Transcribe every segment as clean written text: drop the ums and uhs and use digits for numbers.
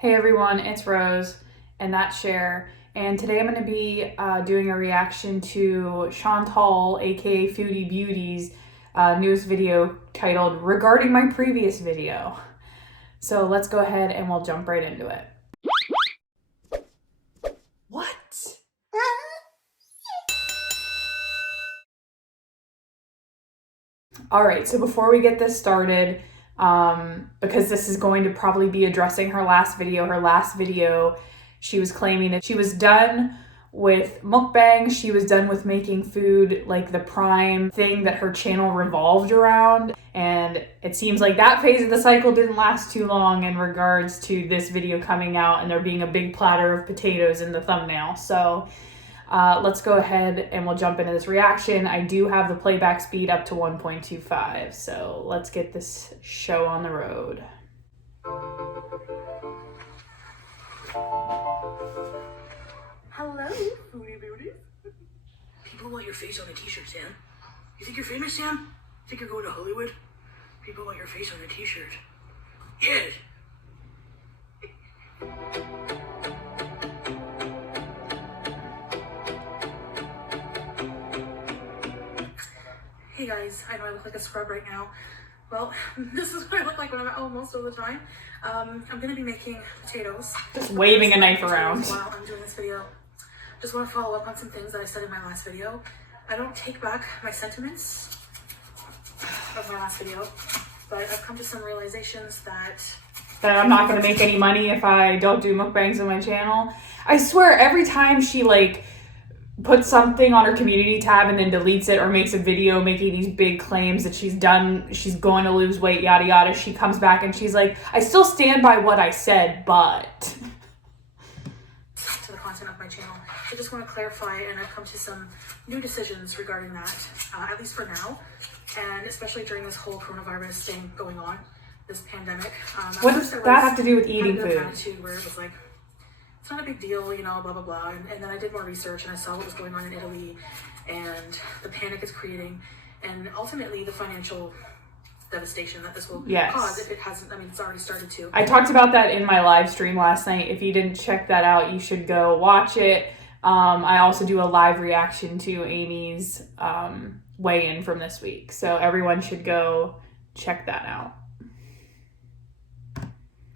Hey everyone, it's Rose and that's Cher, and today I'm going to be doing a reaction to Chantal, aka Foodie Beauty's newest video titled Regarding My Previous Video. So let's go ahead and we'll jump right into it. What? Alright, so before we get this started, because this is going to probably be addressing her last video, she was claiming that she was done with mukbang, she was done with making food like the prime thing that her channel revolved around, and it seems like that phase of the cycle didn't last too long in regards to this video coming out and there being a big platter of potatoes in the thumbnail. So let's go ahead and we'll jump into this reaction. I do have the playback speed up to 1.25, so let's get this show on the road. Hello, Foodie Beauties. People want your face on a t-shirt, Sam. You think you're famous, Sam? Think you're going to Hollywood? People want your face on a t-shirt. Yes. Hey guys, I know I look like a scrub right now. Well, this is what I look like when I'm at home most of the time. I'm gonna be making potatoes. Just waving a knife around. While I'm doing this video. Just want to follow up on some things that I said in my last video. I don't take back my sentiments of my last video, but I've come to some realizations that I'm not going to make any money if I don't do mukbangs on my channel. I swear every time she puts something on her community tab and then deletes it or makes a video making these big claims that she's going to lose weight, yada yada, she comes back and she's like, I still stand by what I said, but... to the content of my channel. I just want to clarify, and I've come to some new decisions regarding that, at least for now, and especially during this whole coronavirus thing going on, this pandemic. What does that have to do with eating food? Attitude where it was like, it's not a big deal, you know, blah, blah, blah. And then I did more research and I saw what was going on in Italy and the panic it's creating and ultimately the financial devastation that this will cause if it hasn't, I mean, it's already started to. I talked about that in my live stream last night. If you didn't check that out, you should go watch it. I also do a live reaction to Amy's weigh-in from this week. So everyone should go check that out.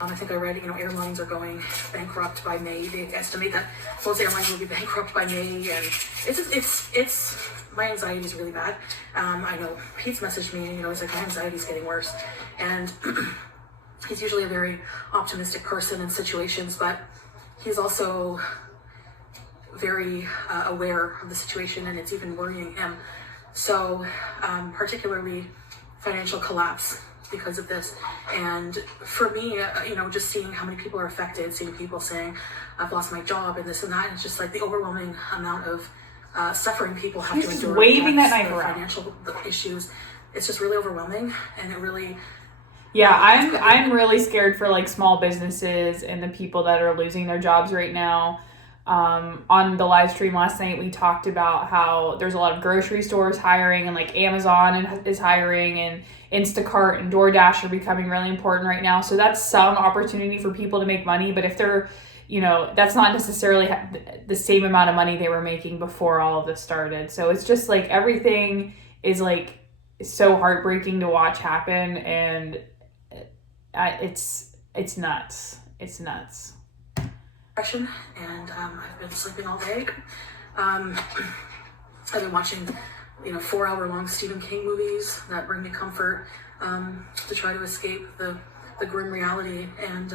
I think I read, you know, airlines are going bankrupt by May. They estimate that most airlines will be bankrupt by May, and it's my anxiety is really bad. I know Pete's messaged me, and you know, he's like, my anxiety's getting worse, and he's usually a very optimistic person in situations, but he's also very aware of the situation, and it's even worrying him. So, particularly financial collapse because of this. And for me, you know, just seeing how many people are affected, seeing people saying, I've lost my job and this and that, and it's just like the overwhelming amount of suffering people have to endure. Waving that knife around. Financial issues. It's just really overwhelming, and it really... Yeah, I'm really scared for like small businesses and the people that are losing their jobs right now. On the live stream last night, we talked about how there's a lot of grocery stores hiring, and like Amazon is hiring, and Instacart and DoorDash are becoming really important right now. So that's some opportunity for people to make money. But if they're, you know, that's not necessarily the same amount of money they were making before all of this started. So it's just like everything is like so heartbreaking to watch happen, and it's nuts. It's nuts. Depression, and I've been sleeping all day. I've been watching, you know, 4-hour-long Stephen King movies that bring me comfort to try to escape the grim reality. And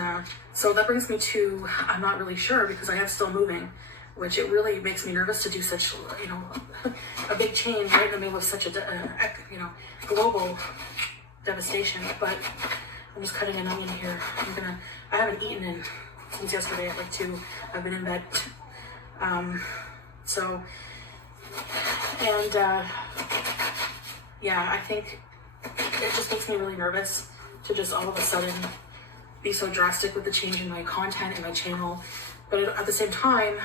so that brings me to, I'm not really sure because I am still moving, which it really makes me nervous to do such, you know, a big change right in the middle of such a, you know, global devastation. But I'm just cutting an onion here. I haven't eaten since yesterday at like 2. I've been in bed. Yeah, I think it just makes me really nervous to just all of a sudden be so drastic with the change in my content and my channel. But at the same time,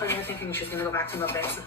I'm thinking she's gonna go back to mukbangs.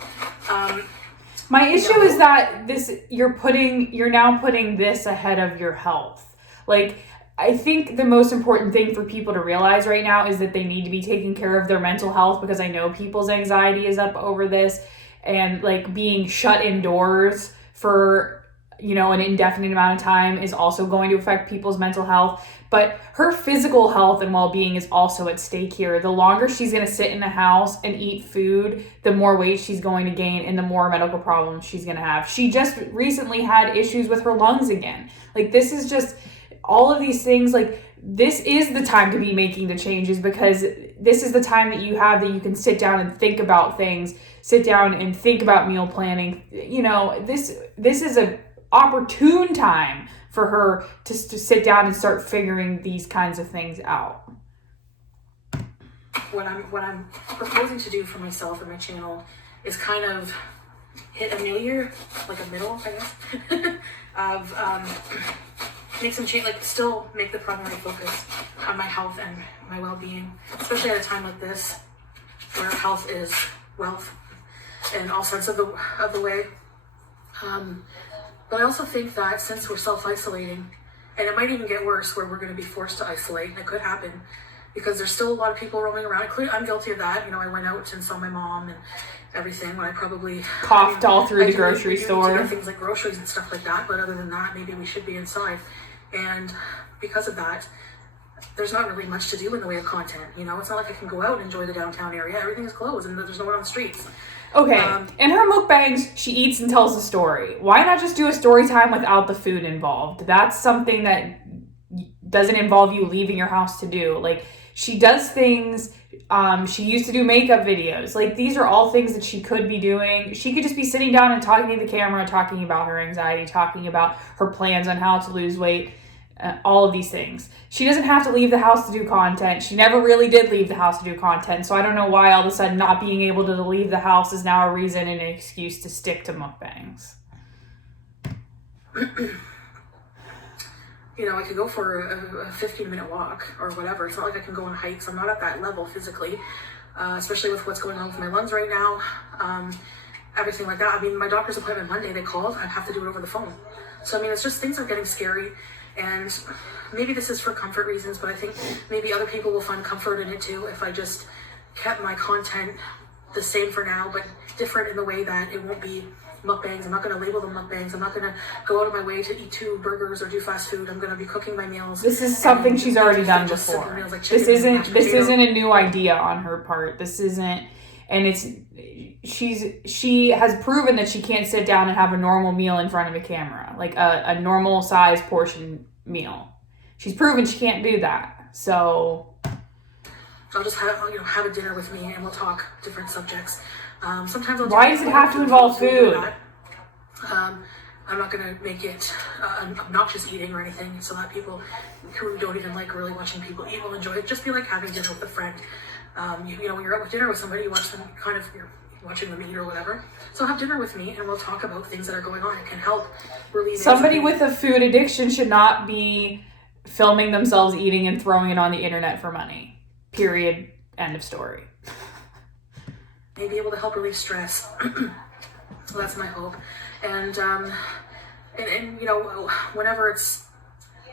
My issue is that you're now putting this ahead of your health. Like, I think the most important thing for people to realize right now is that they need to be taking care of their mental health, because I know people's anxiety is up over this, and like being shut indoors for, you know, an indefinite amount of time is also going to affect people's mental health. But her physical health and well-being is also at stake here. The longer she's going to sit in the house and eat food, the more weight she's going to gain and the more medical problems she's going to have. She just recently had issues with her lungs again. Like, this is just all of these things. Like, this is the time to be making the changes, because this is the time that you have that you can sit down and think about things, sit down and think about meal planning. You know, this is a opportune time for her to sit down and start figuring these kinds of things out. What I'm proposing to do for myself and my channel is kind of hit a million, like a middle, I guess, of make some change, like still make the primary focus on my health and my well-being, especially at a time like this where health is wealth in all sense of the way. But I also think that since we're self-isolating, and it might even get worse where we're going to be forced to isolate, and it could happen because there's still a lot of people roaming around. I'm guilty of that. You know, I went out and saw my mom and everything when I probably coughed all through the grocery store. To get things like groceries and stuff like that. But other than that, maybe we should be inside. And because of that, there's not really much to do in the way of content. You know, it's not like I can go out and enjoy the downtown area. Everything is closed and there's no one on the streets. Okay, in her mukbangs, she eats and tells a story. Why not just do a story time without the food involved? That's something that doesn't involve you leaving your house to do. Like, she does things, she used to do makeup videos. Like, these are all things that she could be doing. She could just be sitting down and talking to the camera, talking about her anxiety, talking about her plans on how to lose weight, all of these things. She doesn't have to leave the house to do content. She never really did leave the house to do content. So I don't know why all of a sudden not being able to leave the house is now a reason and an excuse to stick to mukbangs. You know, I could go for a 15-minute walk or whatever. It's not like I can go on hikes. I'm not at that level physically, especially with what's going on with my lungs right now. Everything like that. I mean, my doctor's appointment Monday, they called. I have to do it over the phone. So, I mean, it's just things are getting scary. And maybe this is for comfort reasons, but I think maybe other people will find comfort in it too if I just kept my content the same for now, but different in the way that it won't be mukbangs. I'm not going to label them mukbangs. I'm not going to go out of my way to eat 2 burgers or do fast food. I'm going to be cooking my meals. This is something she's already done before. Like this isn't a new idea on her part. This isn't, and she has proven that she can't sit down and have a normal meal in front of a camera, like a normal size portion meal. She's proven she can't do that. So I'll just have a dinner with me and we'll talk different subjects. Sometimes I'll Why does it have to involve food? I'm not going to make it obnoxious eating or anything so that people who don't even like really watching people eat will enjoy it. Just be like having dinner with a friend. You know, when you're out with dinner with somebody, you watch them you're watching them eat or whatever. So have dinner with me and we'll talk about things that are going on. It can help relieve Somebody with a food addiction should not be filming themselves eating and throwing it on the internet for money. Period. End of story. May be able to help relieve stress. So that's my hope. And you know, whenever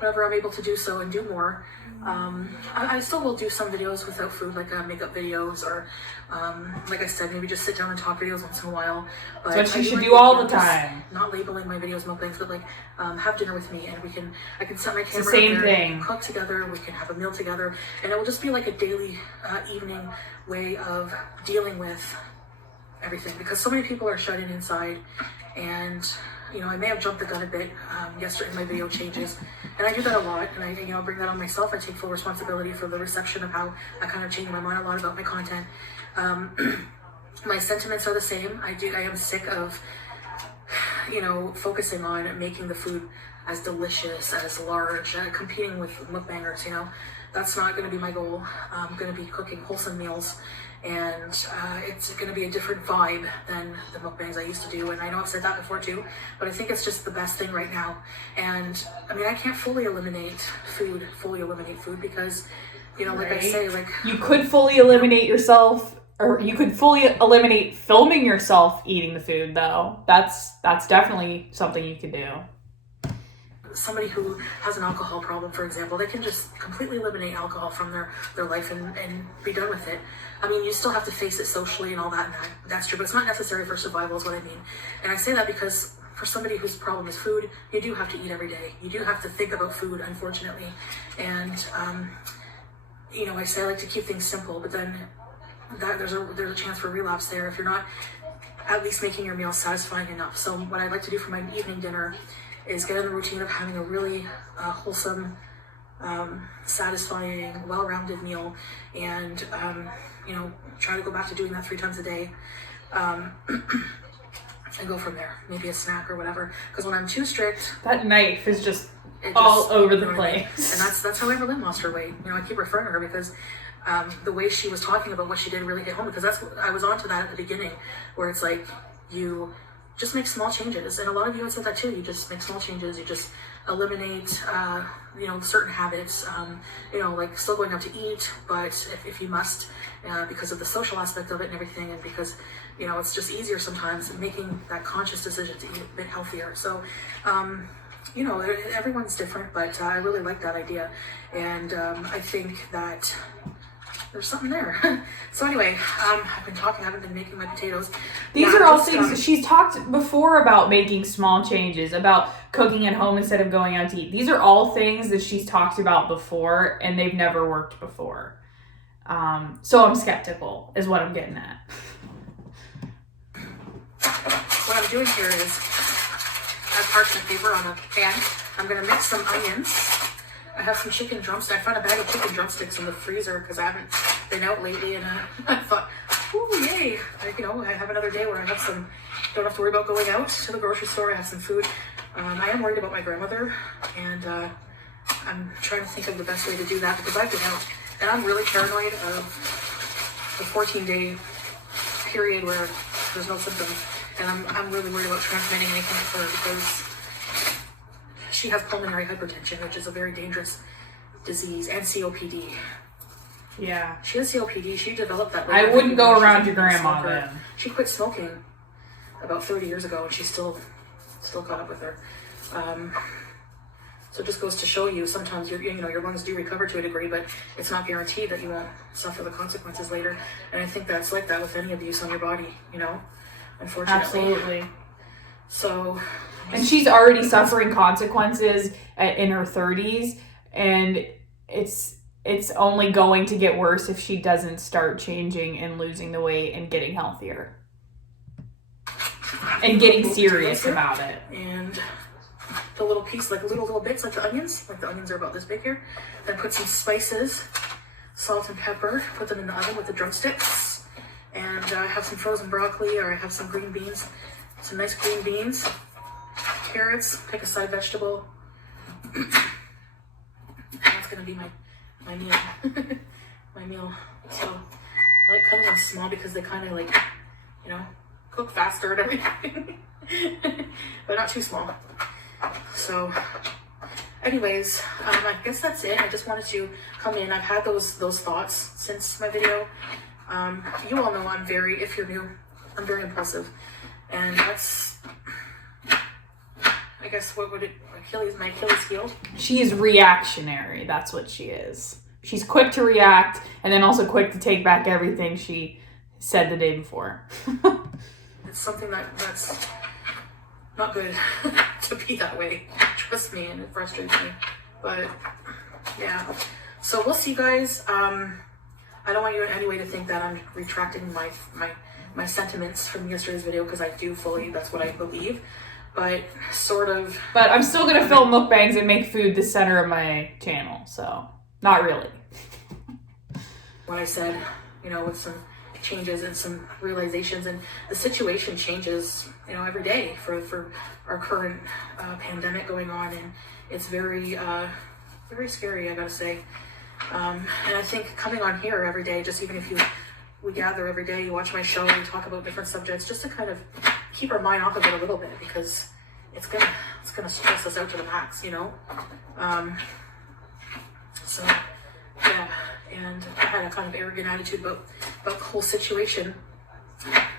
I'm able to do so and do more, I still will do some videos without food, like makeup videos, or like I said, maybe just sit down and talk videos once in a while. But that's what you should do all the time. Not labeling my videos mukbangs, but like have dinner with me, and I can set my camera. It's the same up there, thing. Cook together. We can have a meal together, and it will just be like a daily evening way of dealing with everything, because so many people are shut in inside. And you know, I may have jumped the gun a bit yesterday in my video changes, and I do that a lot, and I bring that on myself. I take full responsibility for the reception of how I kind of change my mind a lot about my content. My sentiments are the same. I am sick of, you know, focusing on making the food as delicious, as large, competing with mukbangers. You know, that's not going to be my goal. I'm going to be cooking wholesome meals. And it's going to be a different vibe than the mukbangs I used to do. And I know I've said that before too, but I think it's just the best thing right now. And I mean, I can't fully eliminate food because, you know, like I say, like... You could fully eliminate yourself, or you could fully eliminate filming yourself eating the food, though. That's definitely something you could do. somebody who has an alcohol problem, for example, they can just completely eliminate alcohol from their life and be done with it. I mean, you still have to face it socially and all that, and that's true, but it's not necessary for survival is what I mean. And I say that because for somebody whose problem is food, you do have to eat every day. You do have to think about food, unfortunately. And, you know, I say I like to keep things simple, but then there's a chance for relapse there if you're not at least making your meal satisfying enough. So what I like to do for my evening dinner is get in the routine of having a really wholesome, satisfying, well-rounded meal, and you know, try to go back to doing that 3 times a day, and go from there. Maybe a snack or whatever. Because when I'm too strict, that knife is just all over the place. I mean? And that's how Evelyn lost her weight. You know, I keep referring to her because the way she was talking about what she did really hit home, because that's what I was onto that at the beginning, where it's like you just make small changes, and a lot of you had said that too. You just make small changes. You just eliminate, you know, certain habits. You know, like still going out to eat, but if you must, because of the social aspect of it and everything, and because you know it's just easier sometimes making that conscious decision to eat a bit healthier. So. You know, everyone's different, but I really like that idea, and I think that there's something there. So anyway, I've been talking, I haven't been making my potatoes. These are all things, she's talked before about making small changes, about cooking at home instead of going out to eat. These are all things that she's talked about before, and they've never worked before. So I'm skeptical, is what I'm getting at. What I'm doing here is, I have parchment paper on a pan. I'm going to mix some onions. I have some chicken drumsticks. I found a bag of chicken drumsticks in the freezer because I haven't been out lately, and I thought, ooh, yay! I have another day where I have some. Don't have to worry about going out to the grocery store. I have some food. I am worried about my grandmother, and I'm trying to think of the best way to do that because I've been out, and I'm really paranoid of the 14-day period where there's no symptoms, and I'm really worried about transmitting anything to her because she has pulmonary hypertension, which is a very dangerous disease, and COPD. Yeah. She has COPD. She developed that. I wouldn't go around your grandma then. She quit smoking about 30 years ago, and she's still caught up with her. So it just goes to show you sometimes your lungs do recover to a degree, but it's not guaranteed that you won't suffer the consequences later. And I think that's like that with any abuse on your body, unfortunately. Absolutely. So. And she's already suffering consequences in her 30s, and it's only going to get worse if she doesn't start changing and losing the weight and getting healthier. And getting serious about it. And the little piece, like little bits, like the onions are about this big here. Then put some spices, salt and pepper, put them in the oven with the drumsticks. And I have some frozen broccoli, or I have some green beans, some nice green beans, carrots, pick a side vegetable. That's gonna be my meal. My meal. So I like cutting them small because they kind of cook faster and everything. But not too small. So anyways, I guess that's it. I just wanted to come in. I've had those thoughts since my video. You all know if you're new, I'm very impulsive. And that's, I guess, my Achilles heel. She's reactionary. That's what she is. She's quick to react, and then also quick to take back everything she said the day before. It's something that's not good to be that way. Trust me, and it frustrates me. But yeah, so we'll see, guys. I don't want you in any way to think that I'm retracting my sentiments from yesterday's video, because I do fully. That's what I believe. But sort of. But I'm still gonna film mukbangs and make food the center of my channel. So not really. What I said, with some changes and some realizations, and the situation changes every day for our current pandemic going on, and it's very very scary, I gotta say. And I think coming on here every day, just even if we gather every day, you watch my show, we talk about different subjects, just to kind of keep our mind off of it a little bit, because it's gonna stress us out to the max, so yeah. And I had a kind of arrogant attitude about the whole situation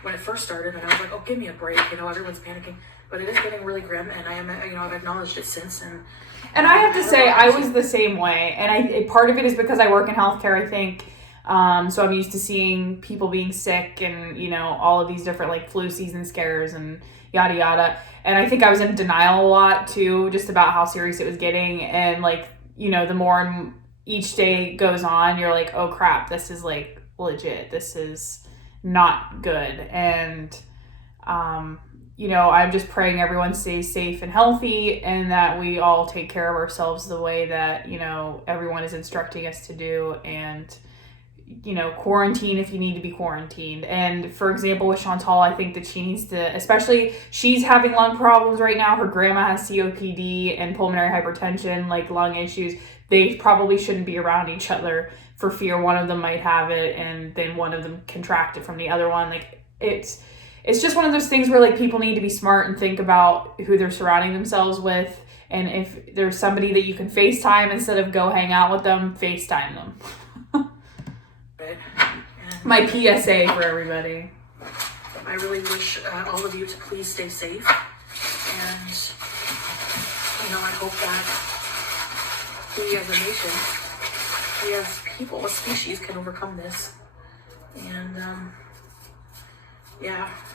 when it first started, and I was like, oh, give me a break, everyone's panicking. but it is getting really grim, and I am, I've acknowledged it since, and I have to say, I was the same way, and part of it is because I work in healthcare, I think. So I'm used to seeing people being sick and, all of these different like flu season scares and yada yada. And I think I was in denial a lot too, just about how serious it was getting. And like, the more each day goes on, you're like, oh crap, this is like legit. This is not good. And, I'm just praying everyone stays safe and healthy, and that we all take care of ourselves the way that, everyone is instructing us to do. And, quarantine if you need to be quarantined. And for example, with Chantal, I think that she needs to, especially she's having lung problems right now. Her grandma has COPD and pulmonary hypertension, like lung issues. They probably shouldn't be around each other for fear one of them might have it and then one of them contract it from the other one. Like it's just one of those things where like people need to be smart and think about who they're surrounding themselves with. And if there's somebody that you can FaceTime instead of go hang out with them, FaceTime them. My PSA for everybody. I really wish all of you to please stay safe, and I hope that we as a nation, we as people, a species, can overcome this. And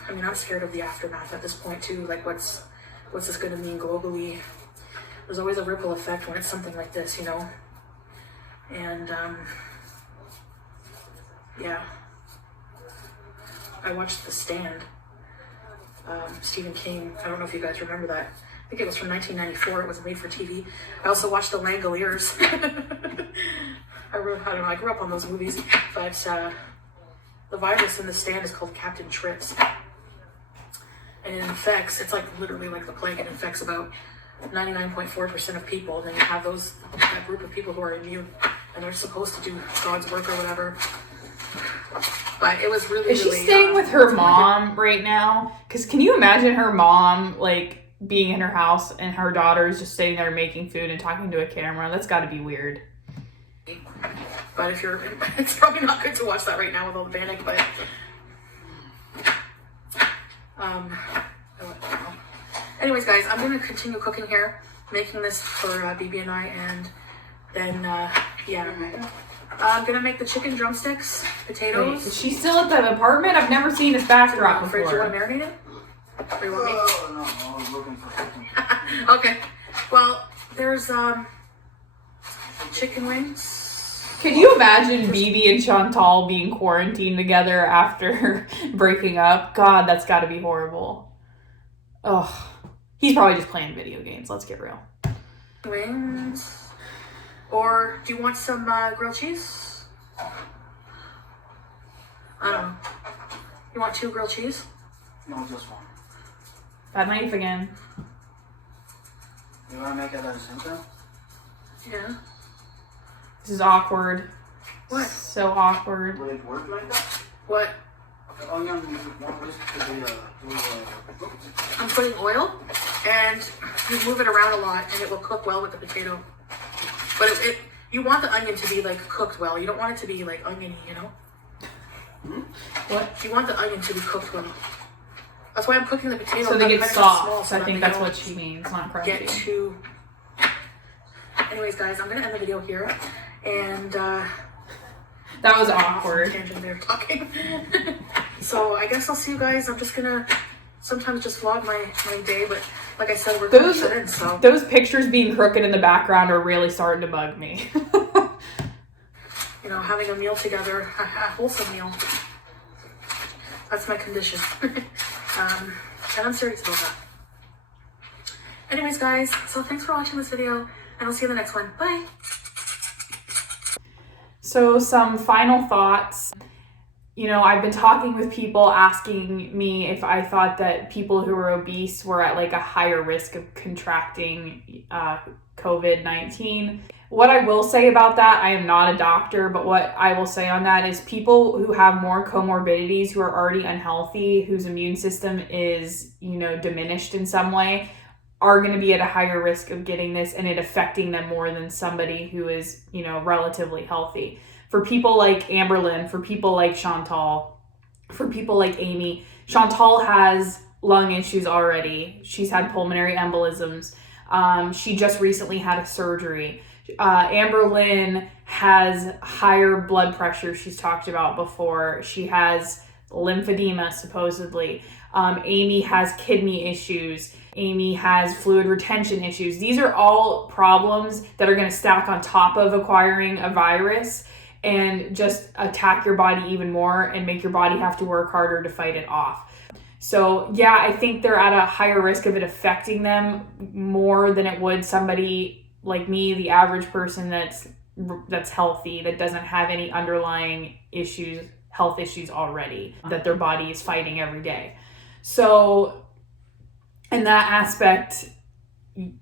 I'm scared of the aftermath at this point too. Like, what's this going to mean globally? There's always a ripple effect when it's something like this, and I watched The Stand, Stephen King. I don't know if you guys remember that. I think it was from 1994. It was made for TV. I also watched The Langoliers. I don't know. I grew up on those movies, but the virus in The Stand is called Captain Trips, and it infects. It's like literally like the plague. It infects about 99.4% of people, and then you have that group of people who are immune, and they're supposed to do God's work or whatever. But it was really. Is she staying with her mom right now? Because can you imagine her mom like being in her house and her daughter's just sitting there making food and talking to a camera? That's got to be weird. But it's probably not good to watch that right now with all the panic. But anyways, guys, I'm gonna continue cooking here, making this for BB and I, and then I'm gonna make the chicken drumsticks, potatoes. Wait, is she still at the apartment? I've never seen this backdrop before. Do you want to marinate it? Or you want me? No, I was looking for something. Okay. Well, there's chicken wings. Can you imagine BB and Chantal being quarantined together after breaking up? God, that's got to be horrible. Ugh. He's probably just playing video games. Let's get real. Wings. Or do you want some grilled cheese? I don't know. You want 2 grilled cheese? No, just one. Bad knife again. You want to make it at the same time? Yeah. This is awkward. What? So awkward. Will it work like that? What? The onion won't whisk to I'm putting oil, and you move it around a lot, and it will cook well with the potato. But you want the onion to be like cooked well. You don't want it to be like oniony, What? You want the onion to be cooked well. That's why I'm cooking the potato. So they get kind of soft. small, So I that think they that's don't what she means, not crunchy. Get too. Anyways, guys, I'm gonna end the video here, and That was awkward. Tangent there talking. So I guess I'll see you guys. I'm just gonna sometimes just vlog my day, but like I said, we're going to shut in. So those pictures being crooked in the background are really starting to bug me. Having a meal together, a wholesome meal. That's my condition. And I'm serious about that. Anyways, guys, so thanks for watching this video, and I'll see you in the next one. Bye. So some final thoughts. I've been talking with people asking me if I thought that people who are obese were at like a higher risk of contracting COVID-19. What I will say about that, I am not a doctor, but what I will say on that is people who have more comorbidities, who are already unhealthy, whose immune system is, diminished in some way, are going to be at a higher risk of getting this and it affecting them more than somebody who is, relatively healthy. For people like Amberlynn, for people like Chantal, for people like Amy, Chantal has lung issues already. She's had pulmonary embolisms. She just recently had a surgery. Amber Lynn has higher blood pressure, she's talked about before. She has lymphedema, supposedly. Amy has kidney issues. Amy has fluid retention issues. These are all problems that are going to stack on top of acquiring a virus and just attack your body even more and make your body have to work harder to fight it off. So yeah, I think they're at a higher risk of it affecting them more than it would somebody like me, the average person that's healthy, that doesn't have any underlying issues, health issues already, that their body is fighting every day. So in that aspect,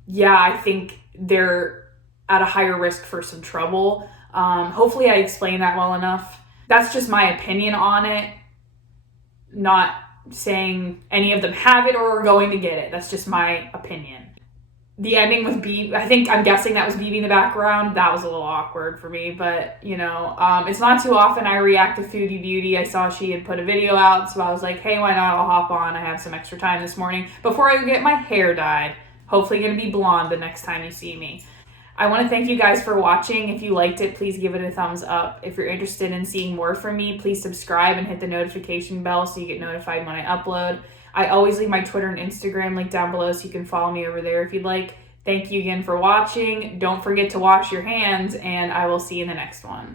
yeah, I think they're at a higher risk for some trouble. Hopefully I explained that well enough. That's just my opinion on it. Not saying any of them have it or are going to get it. That's just my opinion. The ending with I'm guessing that was BB in the background. That was a little awkward for me, but it's not too often I react to Foodie Beauty. I saw she had put a video out, so I was like, hey, why not? I'll hop on. I have some extra time this morning before I get my hair dyed. Hopefully going to be blonde the next time you see me. I want to thank you guys for watching. If you liked it, please give it a thumbs up. If you're interested in seeing more from me, please subscribe and hit the notification bell so you get notified when I upload. I always leave my Twitter and Instagram link down below so you can follow me over there if you'd like. Thank you again for watching. Don't forget to wash your hands, and I will see you in the next one.